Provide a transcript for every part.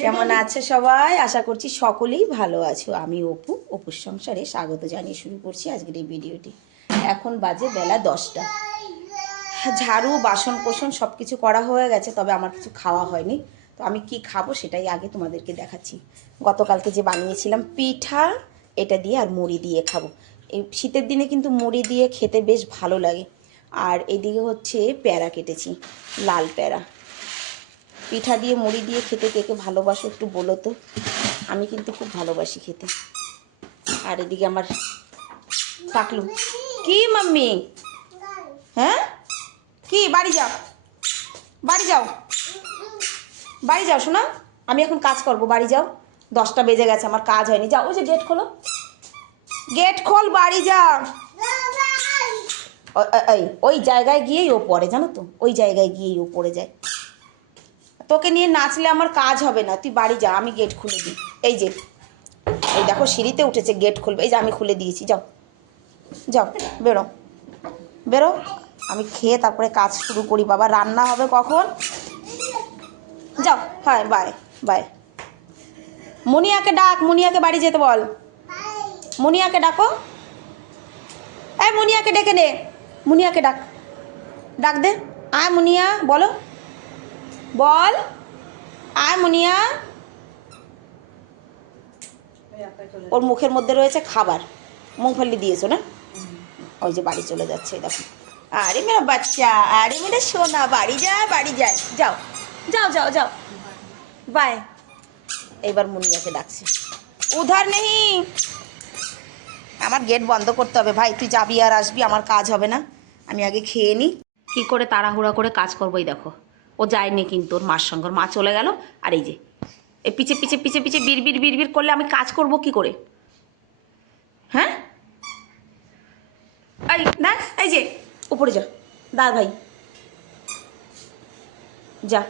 কেমন আছে সবাই? আশা করছি সকলেই ভালো আছো। আমি অপুর সংসারে স্বাগত জানিয়ে শুরু করছি আজকের এই ভিডিওটি। এখন বাজে বেলা 10টা। ঝাড়ু বাসন কোসন সব কিছু করা হয়ে গেছে, তবে আমার কিছু খাওয়া হয়নি। তো আমি কি খাবো সেটাই আগে তোমাদেরকে দেখাচ্ছি। গতকালকে যে বানিয়েছিলাম পিঠা, এটা দিয়ে আর মুড়ি দিয়ে খাবো। এই শীতের দিনে কিন্তু মুড়ি দিয়ে খেতে বেশ ভালো লাগে। আর এদিকে হচ্ছে প্যারা কেটেছি, লাল প্যারা। পিঠা দিয়ে মুড়ি দিয়ে খেতে কে কে ভালোবাসো একটু বলো তো। আমি কিন্তু খুব ভালোবাসি খেতে। আর এদিকে আমার টাকলু। কি মাম্মি? হ্যাঁ কি? বাড়ি যাও, বাড়ি যাও, বাড়ি যাও শোনা। আমি এখন কাজ করব, বাড়ি যাও। 10টা বেজে গেছে, আমার কাজ হয়নি। যাও, ওই যে গেট খোলো, গেট খোল, বাড়ি যাও। ওই জায়গায় গিয়েই ও পড়ে, জানো তো, ওই জায়গায় গিয়েই ও পড়ে যায়। তোকে নিয়ে নাচলে আমার কাজ হবে না, তুই বাড়ি যা, আমি গেট খুলে দিই। এই যে, এই দেখো সিঁড়িতে উঠেছে, গেট খুলবে। এই যে আমি খুলে দিয়েছি, যাও যাও, বেরো বেরো। আমি খেয়ে তারপরে কাজ শুরু করি। বাবা রান্না হবে কখন? যাও, হ্যাঁ বাই বাই। মুনিয়াকে ডাক, মুনিয়াকে বাড়ি যেতে বল। মুনিয়াকে ডাকো, এই মুনিয়াকে ডেকে নে, মুনিয়াকে ডাক, ডাক দে। আয় মুনিয়া, বলো, বল, আয় মুনিয়া। ওর মুখের মধ্যে রয়েছে খাবার, মুংফলি দিয়েছো না? ওই যে বাড়ি চলে যাচ্ছে, দেখো। আরে মেরা বাচ্চা, আরে মেরা সোনা, বাড়ি যায়, বাড়ি যায়। যাও যাও যাও যাও, বাই। এইবার মুনিয়াকে ডাকছে, উধার নেই। আমার গেট বন্ধ করতে হবে ভাই, তুই যাবি আর আসবি, আমার কাজ হবে না। আমি আগে খেয়ে নিই। কী করে তাড়াহুড়া করে কাজ করবোই দেখো। ও যায়নি কিন্তু, ওর মার সঙ্গে, ওর মা চলে গেল। আর এই যে এই পিছে পিছে পিছে পিছে বিড়বিড় বিড়বিড় করলে আমি কাজ করব কি করে? হ্যাঁ, এই দেখ, এই যে উপরে যা, দাদা ভাই যা,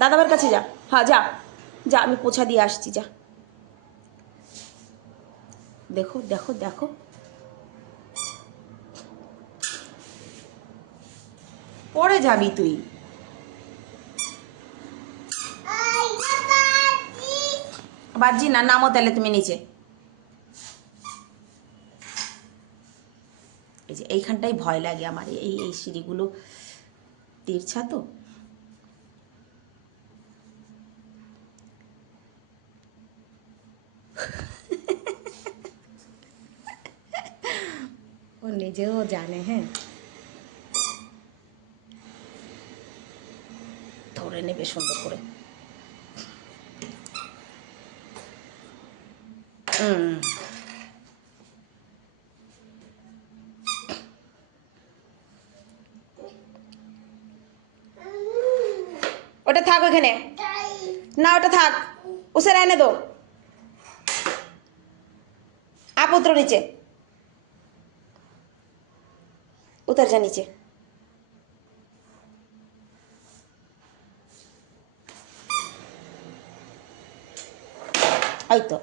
দাদাভাইয়ের কাছে যা। হ্যাঁ যা যা, আমি পোছা দিয়ে আসছি, যা। দেখো দেখো দেখো, পড়ে যাবি তুই। বাজি না, নামো তাহলে তুমি নিচে। এই যে এইখানটাই ভয় লাগে আমার, এই এই সিঁড়িগুলো তিরছা তো। ও নিজেও জানে। হ্যাঁ, ধরে নেবে সুন্দর করে। ওটা থাক ওখানে, না ওটা থাক, उसे रहने दो। आप उतरो नीचे, उतर जा नीचे।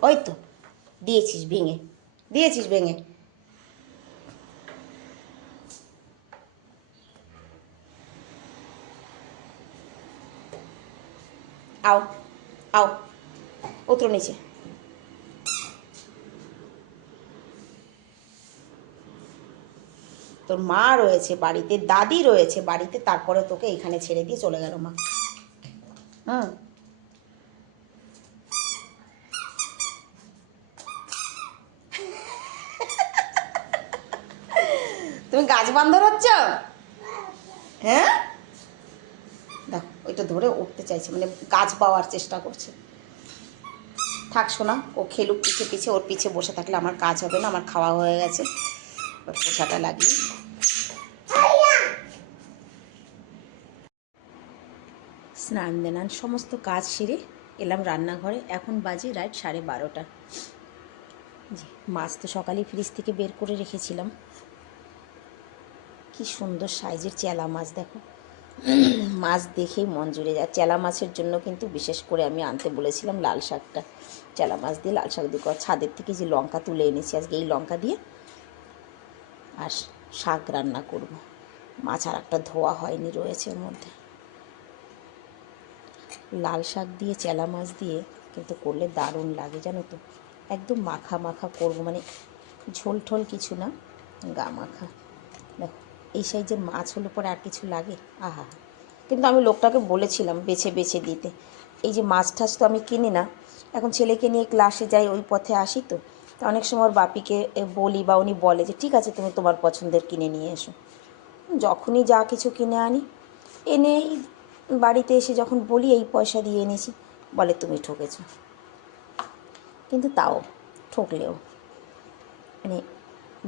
ওই তো দিয়েছিস ভেঙে, দিয়েছিস ভেঙে। आओ आओ, उतरो नीचे। তোর মা রয়েছে বাড়িতে, দাদি রয়েছে বাড়িতে, তারপরে তোকে এখানে ছেড়ে দিয়ে চলে গেল মা। হুম, তুমি গাছ বান্ধর হচ্ছ? হ্যাঁ, দেখো ওইটা ধরে উঠতে চাইছে, মানে গাছ পাওয়ার চেষ্টা করছে। থাক শোনা, ও খেলুক পিছে পিছে, ওর পিছে বসে থাকলে আমার কাজ হবে না। আমার খাওয়া হয়ে গেছে, ওর পোছাটা লাগিয়ে স্নান দেনান সমস্ত কাজ সেরে এলাম রান্নাঘরে। এখন বাজে রাত 12:30। জি, মাছ তো সকালেই ফ্রিজ থেকে বের করে রেখেছিলাম। কি সুন্দর সাইজের চেলা মাছ, দেখো। মাছ দেখেই মন জুড়ে যায়। চেলা মাছের জন্য কিন্তু বিশেষ করে আমি আনতে বলেছিলাম লাল শাকটা। চেলা মাছ দিয়ে লাল শাক দিয়ে, ছাদের থেকে যে লঙ্কা তুলে এনেছি আজকে, এই লঙ্কা দিয়ে আর শাক রান্না করব। মাছ আর একটা ধোয়া হয়নি, রয়েছে ওর মধ্যে। লাল শাক দিয়ে চেলা মাছ দিয়ে কিন্তু করলে দারুণ লাগে জানো তো। একদম মাখা মাখা করবো, মানে ঝোল ঠোল কিছু না, গা মাখা। দেখো এই সাইজের মাছ হলে পরে আর কিছু লাগে, আহা। কিন্তু আমি লোকটাকে বলেছিলাম বেছে বেছে দিতে। এই যে মাছ টাছ তো আমি কিনি না, এখন ছেলেকে নিয়ে ক্লাসে যাই, ওই পথে আসি তো অনেক সময় ওর বাপিকে বলি বা উনি বলে যে ঠিক আছে তুমি তোমার পছন্দের কিনে নিয়ে এসো। যখনই যা কিছু কিনে আনি, এনেই বাড়িতে এসে যখন বলি এই পয়সা দিয়ে এনেছি, বলে তুমি ঠকেছো। কিন্তু তাও ঠকলেও মানে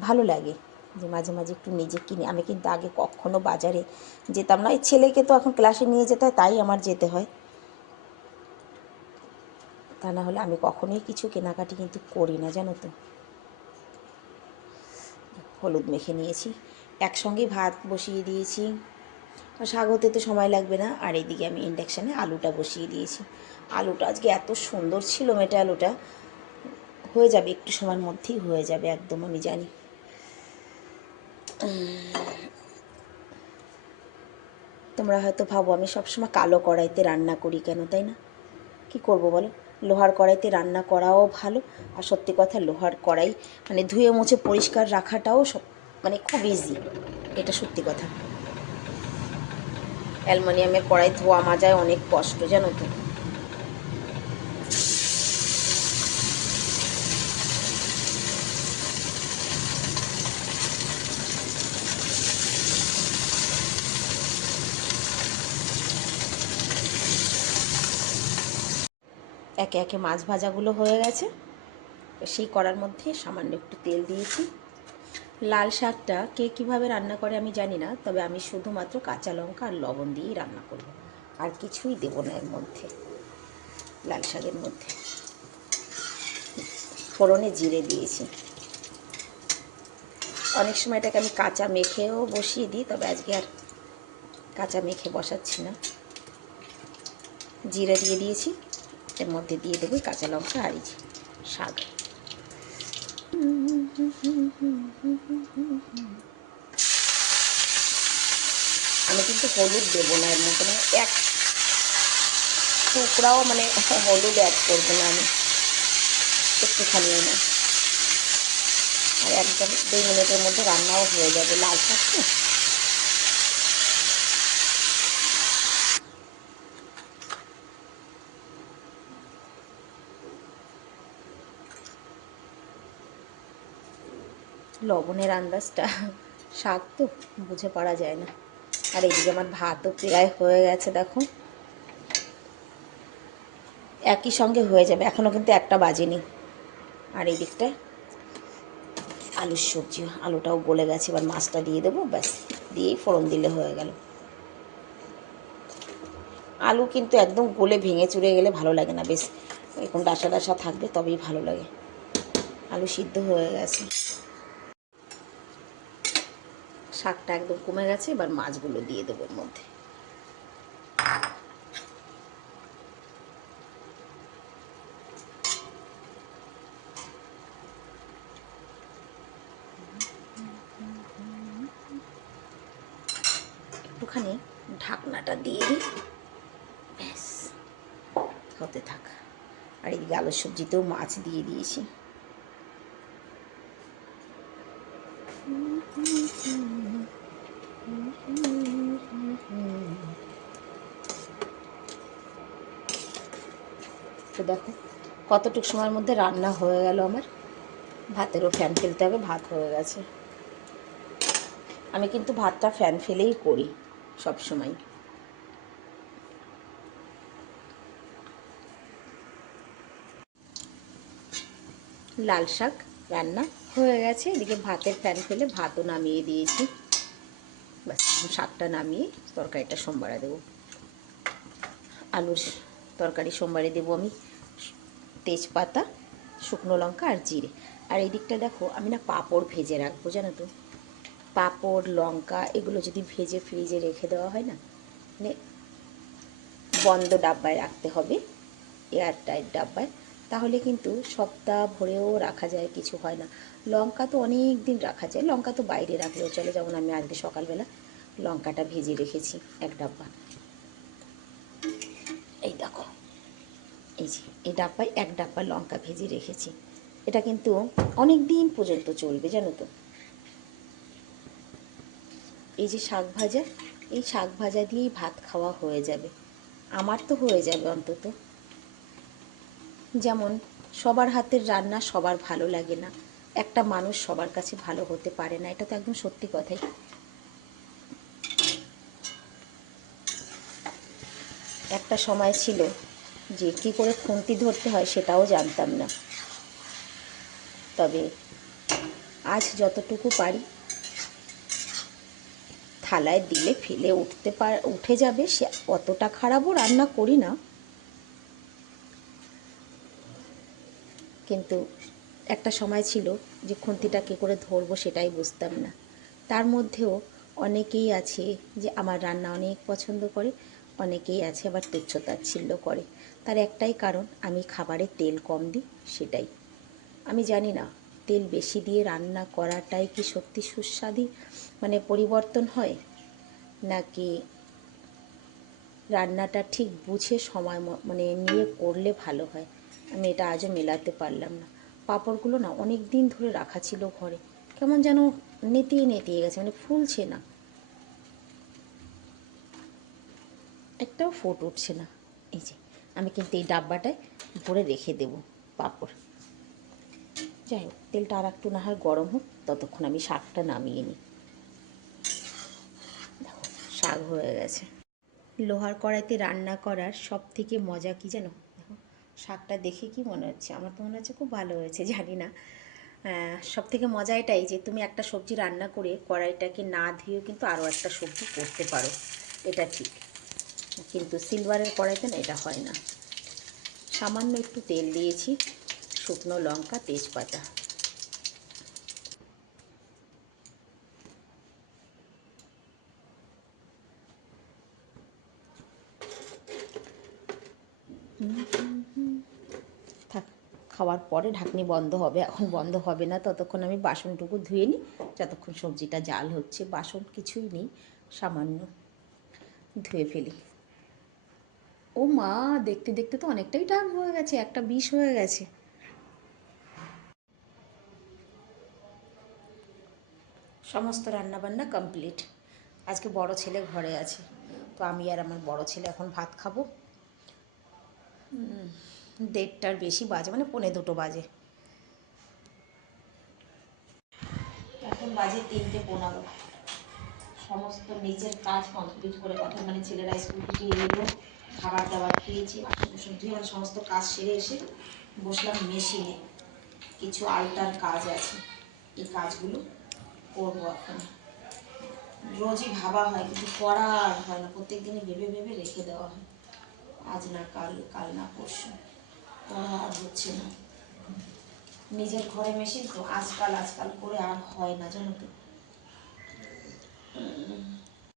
ভালো লাগে যে মাঝে মাঝে একটু নিজে কিনে। আমি কিন্তু আগে কখনো বাজারে যেতাম না, এই ছেলেকে তো এখন ক্লাসে নিয়ে যেতে হয় তাই আমার যেতে হয়, তা না হলে আমি কখনোই কিছু কেনাকাটি কিন্তু করি না জানো তো। হলুদ মেখে নিয়েছি, একসঙ্গেই ভাত বসিয়ে দিয়েছি, শাক হতে তো সময় লাগবে না। আর এইদিকে আমি ইন্ডাকশানে আলুটা বসিয়ে দিয়েছি। আলুটা আজকে এত সুন্দর ছিল, মেটে আলুটা হয়ে যাবে একটু সময়ের মধ্যেই হয়ে যাবে একদম, আমি জানি। তোমরা হয়তো ভাবো আমি সবসময় কালো কড়াইতে রান্না করি কেন, তাই না? কি করব বলো, লোহার কড়াইতে রান্না করাও ভালো। আর সত্যি কথা, লোহার কড়াই মানে ধুয়ে মুছে পরিষ্কার রাখাটাও সব মানে খুব ইজি, এটা সত্যি কথা। অ্যালুমিনিয়ামের কড়াই ধোয়া মাজায় অনেক কষ্ট জানো তো। একে একে মাছ ভাজাগুলো হয়ে গেছে, সেই কড়ার মধ্যে সামান্য একটু তেল দিয়েছি। লাল শাকটা কে কীভাবে রান্না করে আমি জানি না, তবে আমি শুধুমাত্র কাঁচা লঙ্কা আর লবণ দিয়েই রান্না করব, আর কিছুই দেবো না এর মধ্যে। লাল শাকের মধ্যে ফোড়নে জিরে দিয়েছি। অনেক সময় এটাকে আমি কাঁচা মেখেও বসিয়ে দিই, তবে আজকে আর কাঁচা মেখে বসাচ্ছি না। জিরে দিয়ে দিয়েছি, এর মধ্যে দিয়ে দেবো কাঁচা লঙ্কা আর শাক। আমি কিন্তু হলুদ দেবো না এর মধ্যে, মানে এক টুকরাও মানে হলুদ অ্যাড করবো না আমি, একটুখানিও না। আর একদম 2 মিনিটের মধ্যে রান্নাও হয়ে যাবে, লাল শাক তো। লবণের আন্দাজটা শাক তো বুঝে পারা যায় না। আর এইদিকে আমার ভাতও প্রায় হয়ে গেছে দেখো, একই সঙ্গে হয়ে যাবে, এখনও কিন্তু 1টা বাজেনি। আর এই দিকটায় আলুর সবজি, আলুটাও গলে গেছে, এবার মাছটা দিয়ে দেবো, ব্যাস দিয়েই ফোড়ন দিলে হয়ে গেল। আলু কিন্তু একদম গলে ভেঙে চুরে গেলে ভালো লাগে না, বেশ এরকম ডাসা ডাসা থাকবে তবেই ভালো লাগে। আলু সিদ্ধ হয়ে গেছে, শাকটা একদম কমে গেছে, এবার মাছগুলো দিয়ে দেবো এর মধ্যে। একটুখানি ঢাকনাটা দিয়ে দিই, ব্যাস হতে থাক। আর এদিকে আলুর সবজিতেও মাছ দিয়ে দিয়েছি। তো দেখো কতটুক সময়ের মধ্যে রান্না হয়ে গেল আমার। ভাতেরও ফ্যান ফেলতে হবে, ভাত হয়ে গেছে। আমি কিন্তু ভাতটা ফ্যান ফেলেই করি সব সময়। লাল শাক রান্না হয়ে গেছে, এদিকে ভাতের ফ্যান ফেলে ভাতও নামিয়ে দিয়েছি। ব্যাস শাকটা নামিয়ে তরকারিটা সোমবারে দেবো। আলুর তরকারি সোমবারে দেবো আমি তেজপাতা, শুকনো লঙ্কা আর জিরে। আর এই দিকটা দেখো আমি না পাঁপড় ভেজে রাখবো জানো তো। পাঁপড় লঙ্কা এগুলো যদি ভেজে ফ্রিজে রেখে দেওয়া হয় না, মানে বন্ধ ডাব্বায় রাখতে হবে, এয়ারটাইট ডাব্বায়, তাহলে কিন্তু সপ্তাহ ভরেও রাখা যায়, কিছু হয় না। লঙ্কা তো অনেক দিন রাখা যায়, লঙ্কা তো বাইরে রাখলেও চলে, যেমন আমি আজকে সকালবেলা লঙ্কাটা ভেজে রেখেছি 1 ডাব্বা। এই দেখো, এই যে এই ডাব্বায় এক ডাব্বা লঙ্কা ভেজে রেখেছি। এটা কিন্তু অনেক দিন পর্যন্ত চলবে, জানো তো। এই যে শাক ভাজা, এই শাক ভাজা দিয়েই ভাত খাওয়া হয়ে যাবে, আমার তো হয়ে যাবে অন্তত। যেমন সবার হাতের রান্না সবার ভালো লাগে না, একটা মানুষ সবার কাছে ভালো হতে পারে না, এটা তো একদম সত্যি কথাই। একটা সময় ছিল যে কী করে খুন্তি ধরতে হয় সেটাও জানতাম না, তবে আজ যতটুকু পারি থালায় দিলে ফেলে উঠে যাবে, সে অতটা খারাপও রান্না করি না, কিন্তু একটা সময় ছিল যে খুন্তিটা কী করে ধরবো সেটাই বুঝতাম না। তার মধ্যেও অনেকেই আছে যে আমার রান্না অনেক পছন্দ করে, অনেকেই আছে আবার তুচ্ছ-তাচ্ছিল্য করে। তার একটাই কারণ, আমি খাবারে তেল কম দিই, সেটাই। আমি জানি না তেল বেশি দিয়ে রান্না করাটাই কি সত্যি সুস্বাদু মানে পরিবর্তন হয়, নাকি রান্নাটা ঠিক বুঝে সময় মানে নিয়ে করলে ভালো হয়। আমি এটা আজও মেলাতে পারলাম না। পাঁপড়গুলো না অনেক দিন ধরে রাখা ছিল ঘরে, কেমন যেন নেতিয়ে নেতিয়ে গেছে, মানে ফুলছে না, একটাও ফোট উঠছে না। এই যে আমি কিন্তু এই ডাব্বাটায় ভরে রেখে দেব পাঁপড়। যাই হোক, তেলটা আর একটু না হয় গরম হোক, ততক্ষণ আমি শাকটা নামিয়ে নিই। দেখো শাক হয়ে গেছে। লোহার কড়াইতে রান্না করার সব থেকে মজা কী জানো? দেখো শাকটা দেখে কি মনে হচ্ছে? আমার তো মনে হচ্ছে খুব ভালো হয়েছে, জানি না। সব থেকে মজা এটাই যে তুমি একটা সবজি রান্না করে কড়াইটাকে না ধুয়েও কিন্তু আরও একটা সবজি করতে পারো, এটা ঠিক। কিন্তু সিলভারের কড়াইতে না এটা হয় না। সামান্য একটু তেল দিয়েছি, শুকনো লঙ্কা, তেজপাতা। থাক, খাওয়ার পরে ঢাকনি বন্ধ হবে, এখন বন্ধ হবে না। ততক্ষণ আমি বাসনটুকু ধুয়ে নিই, যতক্ষণ সবজিটা জাল হচ্ছে। বাসন কিছুই নেই, সামান্য ধুয়ে ফেলি। ও মা, দেখতে দেখতে তো অনেকটাই টাইম হয়ে গেছে, 1:20 হয়ে গেছে। সমস্ত রান্নাবান্না কমপ্লিট। আজকে বড় ছেলে ঘরে আছে, তো আমি আর আমার বড় ছেলে এখন ভাত খাবো। 1:30টার বেশি বাজে, মানে 1:45 বাজে। এখন বাজে 3:15। সমস্ত নিজের কাজ কমপ্লিট করে, কথা মানে ছেলেরা স্কুল থেকে এলো, খাবার দাবার খেয়েছি, বাসন কুসন ধুয়ে মানে সমস্ত কাজ সেরে এসে বসলাম মেশিনে। কিছু আলতার কাজ আছে, এই কাজগুলো করবো এখন। রোজই ভাবা হয় কিন্তু করা আর হয় না, প্রত্যেক দিনই ভেবে ভেবে রেখে দেওয়া হয়, আজ না কাল, কাল না পরশু, করা আর হচ্ছে না। নিজের ঘরে মেশিন তো, আজকাল আজকাল করে আর হয় না, জানো তো।